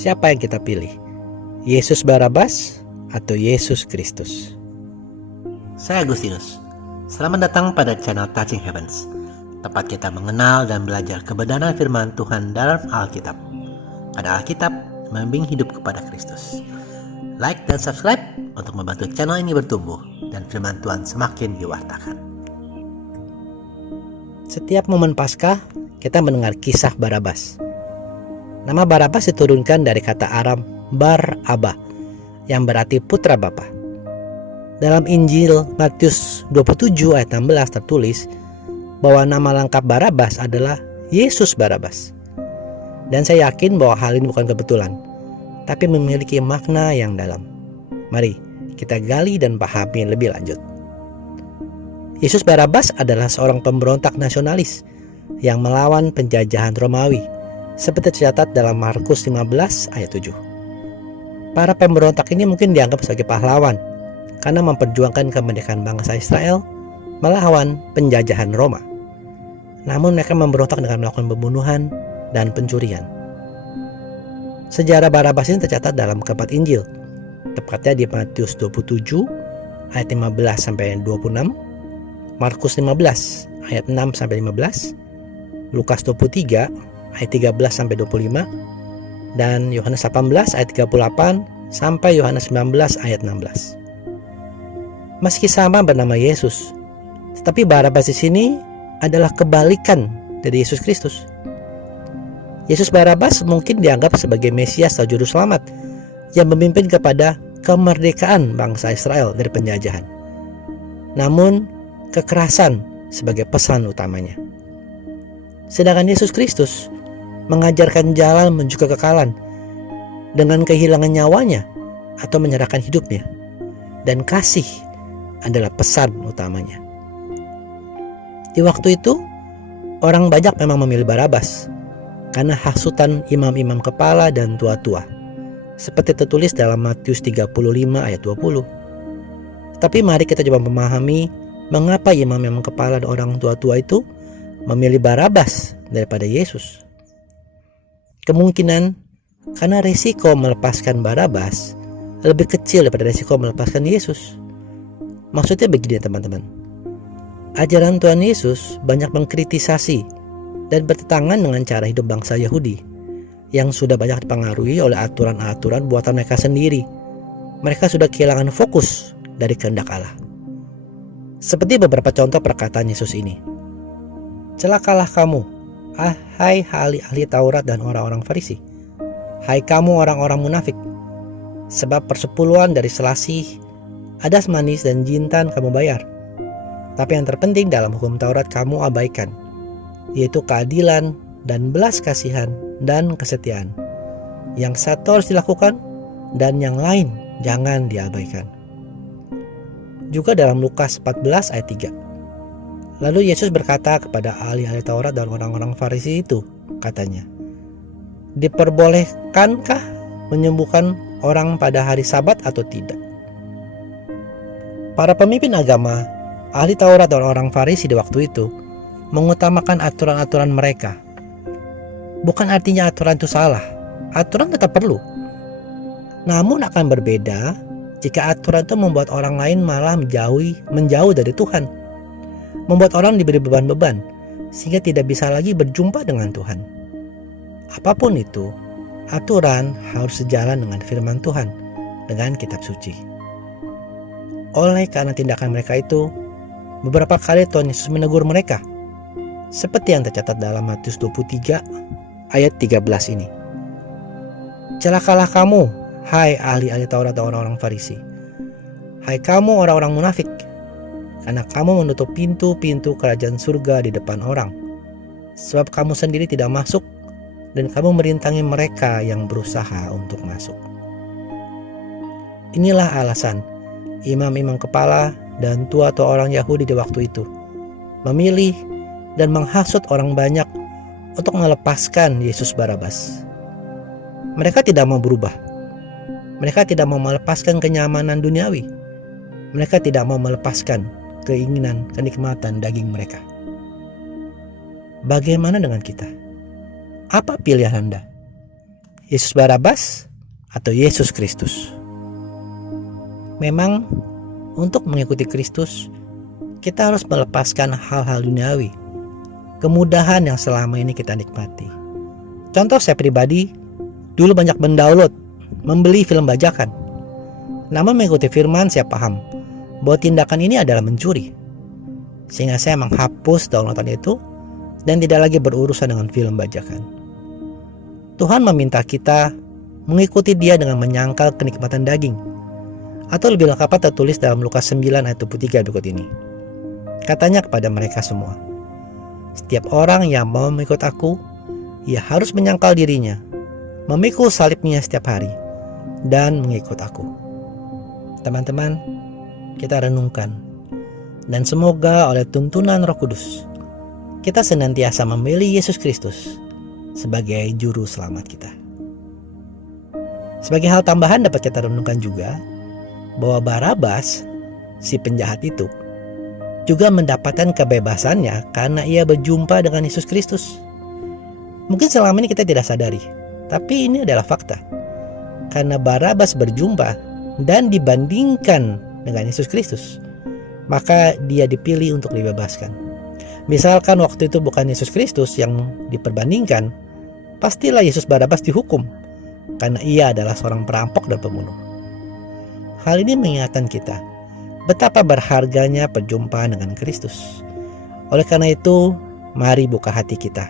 Siapa yang kita pilih? Yesus Barabas atau Yesus Kristus? Saya Agustinus. Selamat datang pada channel Touching Heavens, tempat kita mengenal dan belajar kebenaran firman Tuhan dalam Alkitab. Pada Alkitab, membimbing hidup kepada Kristus. Like dan subscribe untuk membantu channel ini bertumbuh dan firman Tuhan semakin diwartakan. Setiap momen Paskah, kita mendengar kisah Barabas. Nama Barabas diturunkan dari kata Aram Bar-Abba, yang berarti putra bapa. Dalam Injil Matius 27 ayat 16 tertulis bahwa nama lengkap Barabas adalah Yesus Barabas. Dan saya yakin bahwa hal ini bukan kebetulan, tapi memiliki makna yang dalam. Mari kita gali dan pahami lebih lanjut. Yesus Barabas adalah seorang pemberontak nasionalis yang melawan penjajahan Romawi, seperti tercatat dalam Markus 15 ayat 7. Para pemberontak ini mungkin dianggap sebagai pahlawan karena memperjuangkan kemerdekaan bangsa Israel melawan penjajahan Roma. Namun mereka memberontak dengan melakukan pembunuhan dan pencurian. Sejarah Barabas ini tercatat dalam keempat Injil, tepatnya di Matius 27 ayat 15 sampai 26, Markus 15 ayat 6 sampai 15, Lukas 23 ayat 13 sampai 25, dan Yohanes 18 ayat 38 sampai Yohanes 19 ayat 16. Meski sama bernama Yesus, tetapi Barabas di sini adalah kebalikan dari Yesus Kristus. Yesus Barabas mungkin dianggap sebagai Mesias atau juru selamat yang memimpin kepada kemerdekaan bangsa Israel dari penjajahan. Namun, kekerasan sebagai pesan utamanya. Sedangkan Yesus Kristus mengajarkan jalan menuju kekekalan dengan kehilangan nyawanya atau menyerahkan hidupnya, dan kasih adalah pesan utamanya. Di waktu itu, orang banyak memang memilih Barabas karena hasutan imam-imam kepala dan tua-tua, seperti tertulis dalam Matius 35 ayat 20. Tapi mari kita coba memahami mengapa imam-imam kepala dan orang tua-tua itu memilih Barabas daripada Yesus. Kemungkinan karena risiko melepaskan Barabas lebih kecil daripada risiko melepaskan Yesus. Maksudnya begini teman-teman, ajaran Tuhan Yesus banyak mengkritisasi dan bertentangan dengan cara hidup bangsa Yahudi yang sudah banyak dipengaruhi oleh aturan-aturan buatan mereka sendiri. Mereka sudah kehilangan fokus dari kehendak Allah. Seperti beberapa contoh perkataan Yesus ini. Celakalah kamu, hai ahli-ahli Taurat dan orang-orang Farisi. Hai kamu orang-orang munafik, sebab persepuluhan dari selasih, adas manis dan jintan kamu bayar. Tapi yang terpenting dalam hukum Taurat kamu abaikan, yaitu keadilan dan belas kasihan dan kesetiaan. Yang satu harus dilakukan dan yang lain jangan diabaikan. Juga dalam Lukas 14 ayat 3. Lalu Yesus berkata kepada ahli-ahli Taurat dan orang-orang Farisi itu, katanya, diperbolehkankah menyembuhkan orang pada hari Sabat atau tidak? Para pemimpin agama, ahli Taurat dan orang Farisi di waktu itu mengutamakan aturan-aturan mereka. Bukan artinya aturan itu salah, aturan tetap perlu. Namun akan berbeda jika aturan itu membuat orang lain malah menjauh dari Tuhan, membuat orang diberi beban-beban sehingga tidak bisa lagi berjumpa dengan Tuhan. Apapun itu, aturan harus sejalan dengan firman Tuhan, dengan kitab suci. Oleh karena tindakan mereka itu, beberapa kali Tuhan Yesus menegur mereka, seperti yang tercatat dalam Matius 23 ayat 13 ini. Celakalah kamu, hai ahli-ahli Taurat dan orang-orang Farisi. Hai kamu orang-orang munafik, karena kamu menutup pintu-pintu kerajaan surga di depan orang. Sebab kamu sendiri tidak masuk, dan kamu merintangi mereka yang berusaha untuk masuk. Inilah alasan imam-imam kepala dan tua-tua orang Yahudi di waktu itu memilih dan menghasut orang banyak untuk melepaskan Yesus Barabas. Mereka tidak mau berubah. Mereka tidak mau melepaskan kenyamanan duniawi. Mereka tidak mau melepaskan keinginan, kenikmatan daging mereka. Bagaimana dengan kita? Apa pilihan Anda? Yesus Barabas atau Yesus Kristus? Memang untuk mengikuti Kristus, kita harus melepaskan hal-hal duniawi, kemudahan yang selama ini kita nikmati. Contoh saya pribadi, dulu banyak mendownload, membeli film bajakan. Namun mengikuti firman saya paham bahwa tindakan ini adalah mencuri. Sehingga saya menghapus downloadan itu dan tidak lagi berurusan dengan film bajakan. Tuhan meminta kita mengikuti Dia dengan menyangkal kenikmatan daging. Atau lebih lengkapnya tertulis dalam Lukas 9 ayat 23 berikut ini. Katanya kepada mereka semua, setiap orang yang mau mengikut aku, ia harus menyangkal dirinya, memikul salibnya setiap hari, dan mengikut aku. Teman-teman, kita renungkan, dan semoga oleh tuntunan Roh Kudus, kita senantiasa memilih Yesus Kristus sebagai juru selamat kita. Sebagai hal tambahan dapat kita renungkan juga bahwa Barabas, si penjahat itu, juga mendapatkan kebebasannya karena ia berjumpa dengan Yesus Kristus. Mungkin selama ini kita tidak sadari, tapi ini adalah fakta. Karena Barabas berjumpa dan dibandingkan dengan Yesus Kristus, maka dia dipilih untuk dibebaskan. Misalkan waktu itu bukan Yesus Kristus yang diperbandingkan, pastilah Yesus Barabas dihukum karena ia adalah seorang perampok dan pembunuh. Hal ini mengingatkan kita betapa berharganya perjumpaan dengan Kristus. Oleh karena itu, mari buka hati kita,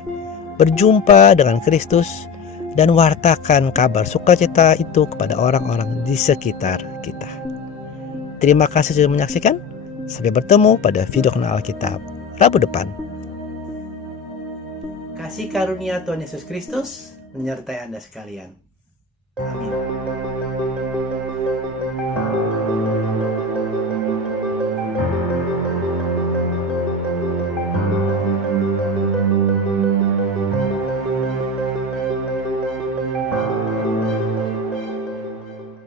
berjumpa dengan Kristus, dan wartakan kabar sukacita itu kepada orang-orang di sekitar kita. Terima kasih sudah menyaksikan. Sampai bertemu pada video kenal Alkitab Rabu depan. Kasih karunia Tuhan Yesus Kristus menyertai Anda sekalian. Amin.